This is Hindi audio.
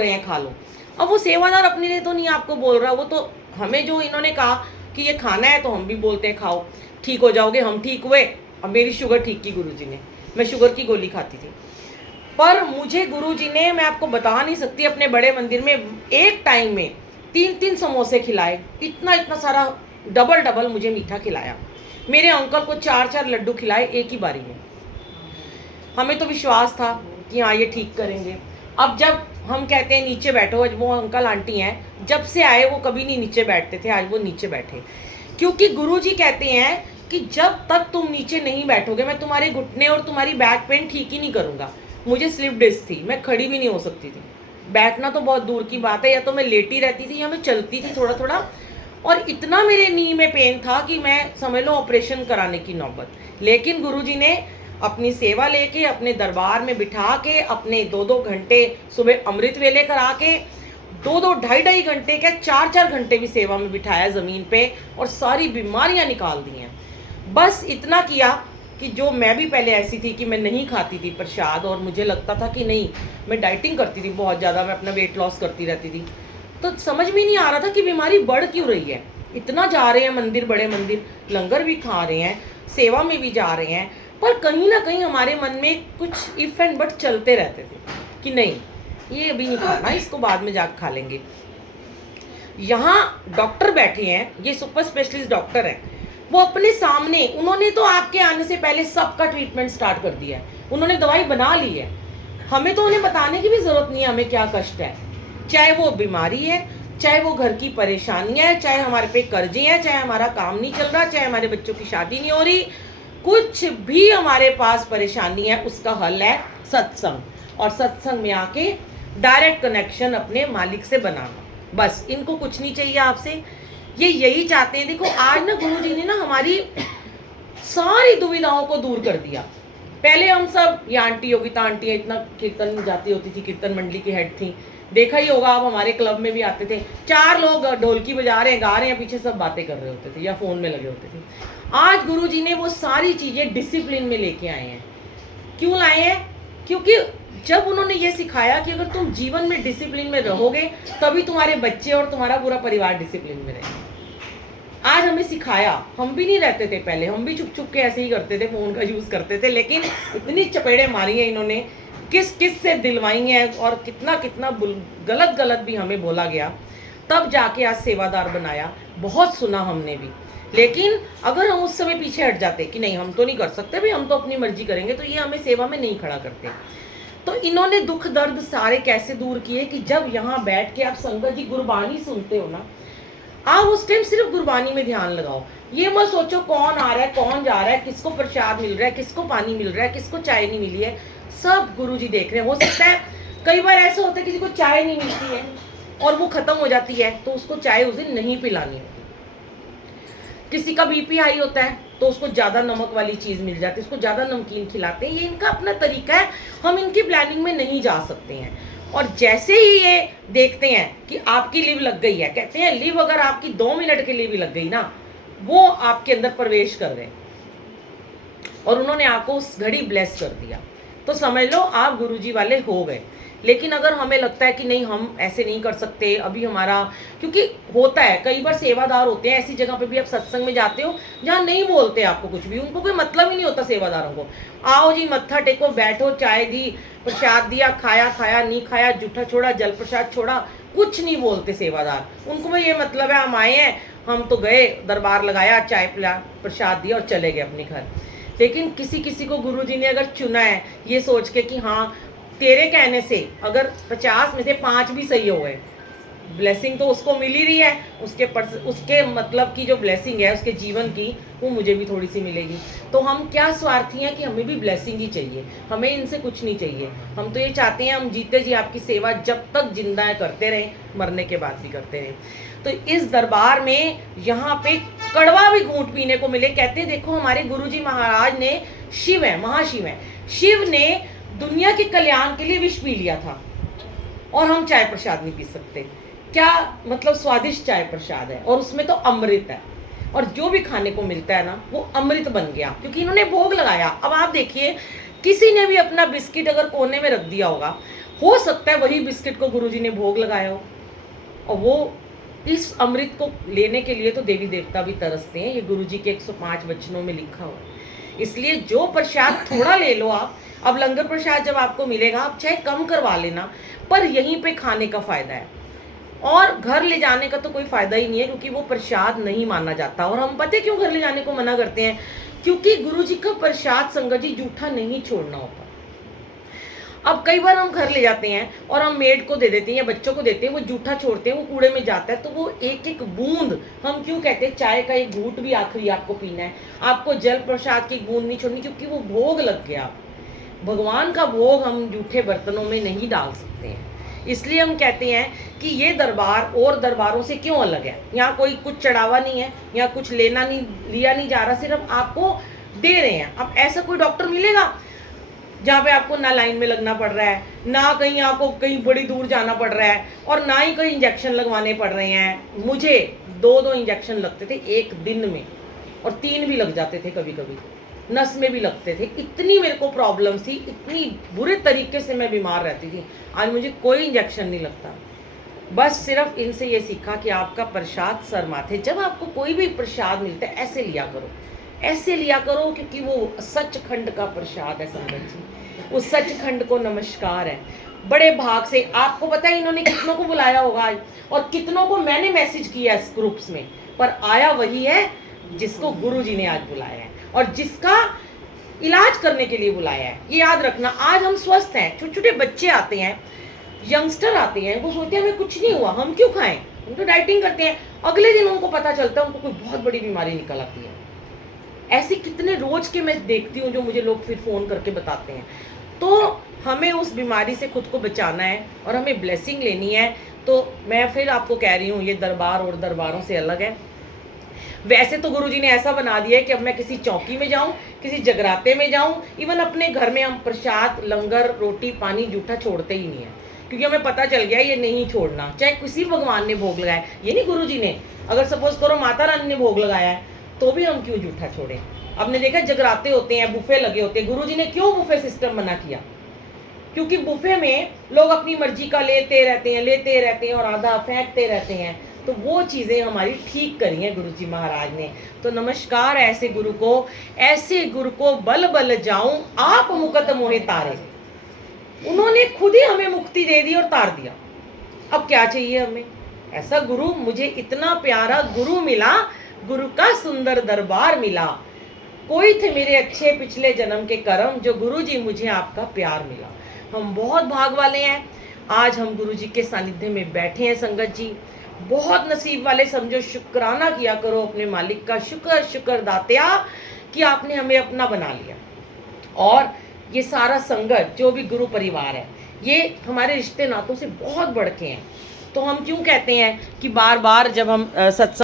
रहे हैं खा लो। अब वो सेवादार अपने लिए तो नहीं आपको बोल रहा, वो तो हमें जो इन्होंने कहा कि ये खाना है तो हम भी बोलते हैं खाओ, ठीक हो जाओगे, हम ठीक हुए। अब मेरी शुगर ठीक की गुरुजी ने, मैं शुगर की गोली खाती थी, पर मुझे गुरुजी ने, मैं आपको बता नहीं सकती, अपने बड़े मंदिर में एक टाइम में 3-3 समोसे खिलाए, इतना इतना सारा डबल डबल मुझे मीठा खिलाया। मेरे अंकल को 4-4 लड्डू खिलाए एक ही बारी में। हमें तो विश्वास था कि हाँ ये ठीक करेंगे। अब जब हम कहते हैं नीचे बैठो, वो अंकल आंटी हैं, जब से आए वो कभी नहीं नीचे बैठते थे, आज वो नीचे बैठे, क्योंकि गुरुजी कहते हैं कि जब तक तुम नीचे नहीं बैठोगे मैं तुम्हारे घुटने और तुम्हारी बैक पेन ठीक ही नहीं करूँगा। मुझे स्लिप डिस्क थी, मैं खड़ी भी नहीं हो सकती थी, बैठना तो बहुत दूर की बात है, या तो मैं लेटी रहती थी या मैं चलती थी थोड़ा थोड़ा, और इतना मेरे नी में पेन था कि मैं समझ लो ऑपरेशन कराने की नौबत। लेकिन गुरुजी ने अपनी सेवा लेके अपने दरबार में बिठा के अपने 2-2 घंटे सुबह अमृत वेले करा के 2-2 ढाई घंटे क्या 4-4 घंटे भी सेवा में बिठाया ज़मीन पे, और सारी बीमारियां निकाल दी हैं। बस इतना किया कि जो मैं भी पहले ऐसी थी कि मैं नहीं खाती थी प्रसाद, और मुझे लगता था कि नहीं, मैं डाइटिंग करती थी बहुत ज़्यादा, मैं अपना वेट लॉस करती रहती थी, तो समझ में नहीं आ रहा था कि बीमारी बढ़ क्यों रही है। इतना जा रहे हैं मंदिर, बड़े मंदिर, लंगर भी खा रहे हैं, सेवा में भी जा रहे हैं, पर कहीं ना कहीं हमारे मन में कुछ इफ एंड बट चलते रहते थे कि नहीं ये अभी नहीं खाना, इसको बाद में जाकर खा लेंगे। यहाँ डॉक्टर बैठे हैं, ये सुपर स्पेशलिस्ट डॉक्टर हैं, वो अपने सामने, उन्होंने तो आपके आने से पहले सबका ट्रीटमेंट स्टार्ट कर दिया है, उन्होंने दवाई बना ली है। हमें तो उन्हें बताने की भी जरूरत नहीं है हमें क्या कष्ट है, चाहे वो बीमारी है, चाहे वो घर की परेशानियां है, चाहे हमारे पे कर्जे हैं, चाहे हमारा काम नहीं चल रहा, चाहे हमारे बच्चों की शादी नहीं हो रही, कुछ भी हमारे पास परेशानी है, उसका हल है सत्संग, और सत्संग में आके डायरेक्ट कनेक्शन अपने मालिक से बनाना। बस इनको कुछ नहीं चाहिए आपसे, ये यही चाहते हैं। देखो आज ना गुरुजी ने ना हमारी सारी दुविधाओं को दूर कर दिया। पहले हम सब, ये आंटी योगिता आंटी है, इतना कीर्तन जाती होती थी, कीर्तन मंडली की हेड थी, देखा ही होगा आप, हमारे क्लब में भी आते थे, 4 लोग ढोलकी बजा रहे हैं, गा रहे हैं, पीछे सब बातें कर रहे होते थे या फोन में लगे होते थे। आज गुरुजी ने वो सारी चीजें डिसिप्लिन में लेके आए हैं। क्यों लाए हैं? क्योंकि जब उन्होंने ये सिखाया कि अगर तुम जीवन में डिसिप्लिन में रहोगे तभी तुम्हारे बच्चे और तुम्हारा पूरा परिवार डिसिप्लिन में रहेगा। आज हमें सिखाया, हम भी नहीं रहते थे पहले, हम भी चुप चुप के ऐसे ही करते थे, फोन का यूज करते थे, लेकिन इतनी चपेड़े मारी हैं इन्होंने, किस किस से दिलवाई हैं, और कितना कितना गलत गलत भी हमें बोला गया, तब जाके आज सेवादार बनाया। बहुत सुना हमने भी, लेकिन अगर हम उस समय पीछे हट जाते कि नहीं हम तो नहीं कर सकते भाई, हम तो अपनी मर्जी करेंगे, तो ये हमें सेवा में नहीं खड़ा करते। तो इन्होंने दुख दर्द सारे कैसे दूर किए कि जब यहाँ बैठ के आप संगत जी गुरबानी सुनते हो ना, आप उस टाइम सिर्फ गुरबानी में ध्यान लगाओ। ये मत सोचो कौन आ रहा है, कौन जा रहा है, किसको प्रसाद मिल रहा है, किसको पानी मिल रहा है, किसको चाय नहीं मिली है, सब गुरुजी देख रहे हैं। हो सकता है कई बार ऐसा होता है किसी को चाय नहीं मिलती है और वो खत्म हो जाती है, तो उसको चाय उस दिन नहीं पिलानी होती। किसी का बीपी हाई होता है तो उसको ज़्यादा नमक वाली चीज़ मिल जाती है, उसको ज़्यादा नमकीन खिलाते हैं। ये इनका अपना तरीका है, हम इनकी प्लानिंग में नहीं जा सकते हैं। और जैसे ही ये देखते हैं कि आपकी लिव लग गई है, कहते हैं लिव अगर आपकी 2 मिनट के लिए भी लग गई ना, वो आपके अंदर प्रवेश कर रहे हैं, और उन्होंने आपको उस घड़ी ब्लेस कर दिया, तो समझ लो आप गुरुजी वाले हो गए। लेकिन अगर हमें लगता है कि नहीं हम ऐसे नहीं कर सकते अभी हमारा, क्योंकि होता है कई बार सेवादार होते हैं ऐसी जगह पे भी, आप सत्संग में जाते हो जहाँ नहीं बोलते आपको कुछ भी, उनको कोई मतलब ही नहीं होता सेवादारों को, आओ जी मत्था टेको, बैठो, चाय दी, प्रसाद दिया, खाया खाया, नहीं खाया, जूठा छोड़ा, जल प्रसाद छोड़ा, कुछ नहीं बोलते सेवादार। उनको में ये मतलब है हम आए हैं, हम तो गए, दरबार लगाया, चाय पिला, प्रसाद दिया और चले गए अपने घर। लेकिन किसी किसी को गुरुजी ने अगर चुना है ये सोच के कि हाँ तेरे कहने से अगर 50 में से 5 भी सही हो गए, ब्लेसिंग तो उसको मिल ही रही है, उसके मतलब की जो ब्लेसिंग है उसके जीवन की, वो मुझे भी थोड़ी सी मिलेगी। तो हम क्या स्वार्थी हैं कि हमें भी ब्लेसिंग ही चाहिए, हमें इनसे कुछ नहीं चाहिए। हम तो ये चाहते हैं हम जीते जी आपकी सेवा जब तक जिंदा है करते रहें, मरने के बाद भी करते रहें। तो इस दरबार में यहाँ पे कड़वा भी घूंट पीने को मिले। कहते हैं देखो हमारे गुरुजी महाराज ने, शिव है, महाशिव है, शिव ने दुनिया के कल्याण के लिए विष पी लिया था, और हम चाय प्रसाद नहीं पी सकते। क्या मतलब स्वादिष्ट चाय प्रसाद है, और उसमें तो अमृत है, और जो भी खाने को मिलता है ना वो अमृत बन गया, क्योंकि इन्होंने भोग लगाया। अब आप देखिए किसी ने भी अपना बिस्किट अगर कोने में रख दिया होगा, हो सकता है वही बिस्किट को गुरुजी ने भोग लगाया हो, और वो इस अमृत को लेने के लिए तो देवी देवता भी तरसते हैं। ये गुरुजी के 105 वचनों में लिखा हुआ है। इसलिए जो प्रसाद थोड़ा ले लो आप, अब लंगर प्रसाद जब आपको मिलेगा आप चाहे कम करवा लेना, पर यहीं पे खाने का फायदा है, और घर ले जाने का तो कोई फायदा ही नहीं है, क्योंकि वो प्रसाद नहीं माना जाता। और हम पता है क्यों घर ले जाने को मना करते हैं? क्योंकि गुरुजी का प्रसाद संगत जी जूठा नहीं छोड़ना होता। अब कई बार हम घर ले जाते हैं और हम मेड को दे देते हैं या बच्चों को देते हैं, वो जूठा छोड़ते हैं, वो कूड़े में जाता है, तो वो एक एक बूंद, हम क्यों कहते हैं चाय का एक घूंट भी आखिरी आपको पीना है, आपको जल प्रसाद की बूंद नहीं छोड़नी, क्योंकि वो भोग लग गया। भगवान का भोग हम जूठे बर्तनों में नहीं डाल सकते हैं। इसलिए हम कहते हैं कि ये दरबार और दरबारों से क्यों अलग है। यहाँ कोई कुछ चढ़ावा नहीं है, यहाँ कुछ लेना नहीं, लिया नहीं जा रहा, सिर्फ आपको दे रहे हैं। अब ऐसा कोई डॉक्टर मिलेगा जहाँ पे आपको ना लाइन में लगना पड़ रहा है, ना कहीं आपको कहीं बड़ी दूर जाना पड़ रहा है, और ना ही कहीं इंजेक्शन लगवाने पड़ रहे हैं। मुझे 2-2 इंजेक्शन लगते थे एक दिन में, और 3 भी लग जाते थे, कभी कभी नस में भी लगते थे। इतनी मेरे को प्रॉब्लम थी, इतनी बुरे तरीके से मैं बीमार रहती थी। आज मुझे कोई इंजेक्शन नहीं लगता। बस सिर्फ इनसे ये सीखा कि आपका प्रसाद सर माथे, जब आपको कोई भी प्रसाद मिलता है ऐसे लिया करो, ऐसे लिया करो, क्योंकि वो सचखंड का प्रसाद है संगत जी। उस सचखंड को नमस्कार है। बड़े भाग से आपको पता है इन्होंने कितनों को बुलाया होगा आज, और कितनों को मैंने मैसेज किया इस ग्रुप्स में, पर आया वही है जिसको गुरुजी ने आज बुलाया है, और जिसका इलाज करने के लिए बुलाया है। ये याद रखना, आज हम स्वस्थ हैं। छोटे छोटे बच्चे आते हैं, यंगस्टर आते हैं, वो सोचते हैं हमें कुछ नहीं हुआ, हम क्यों खाएं, हम तो डाइटिंग करते हैं। अगले दिन उनको पता चलता है उनको कोई बहुत बड़ी बीमारी निकल आती है। ऐसे कितने रोज के मैं देखती हूँ जो मुझे लोग फिर फोन करके बताते हैं। तो हमें उस बीमारी से खुद को बचाना है और हमें ब्लेसिंग लेनी है। तो मैं फिर आपको कह रही हूँ, ये दरबार और दरबारों से अलग है। वैसे तो गुरुजी ने ऐसा बना दिया है कि अब मैं किसी चौकी में जाऊं, किसी जगराते में जाऊं, इवन अपने घर में हम प्रसाद, लंगर, रोटी, पानी जूठा छोड़ते ही नहीं है, क्योंकि हमें पता चल गया ये नहीं छोड़ना। चाहे किसी भगवान ने भोग लगाया, ये नहीं गुरुजी ने, अगर सपोज करो माता रानी ने भोग लगाया है तो भी हम क्यों जूठा छोड़ें। आपने देखा जगराते होते हैं, बुफे लगे होते हैं, गुरुजी ने क्यों बुफे सिस्टम मना किया? क्योंकि बुफे में लोग अपनी मर्जी का लेते रहते हैं और आधा फेंकते रहते हैं। तो वो चीज़ें हमारी ठीक करी हैं गुरुजी महाराज ने। तो नमस्कार ऐसे गुरु को बल बल जाऊं आप मुकत मोहे तारे। उन्होंने खुद ही हमें मुक्ति दे दी और तार दिया। अब क्या चाहिए हमें? ऐसा गुरु, मुझे इतना प्यारा गुरु मिला, गुरु का सुंदर दरबार मिला। कोई थे मेरे अच्छे पिछले जन्म के कर्म, जो गुरुजी मुझे आपका प्यार मिला। हम बहुत भाग वाले हैं, आज हम गुरुजी के सानिध्य में बैठे हैं संगत जी। बहुत नसीब वाले समझो, शुक्राना किया करो अपने मालिक का। शुक्र शुक्र दात्या कि आपने हमें अपना बना लिया। और ये सारा संगत जो भी गुरु परिवार है, ये हमारे रिश्ते नातों से बहुत बढ़ के हैं। तो हम क्यों कहते हैं कि बार बार जब हम सत्संग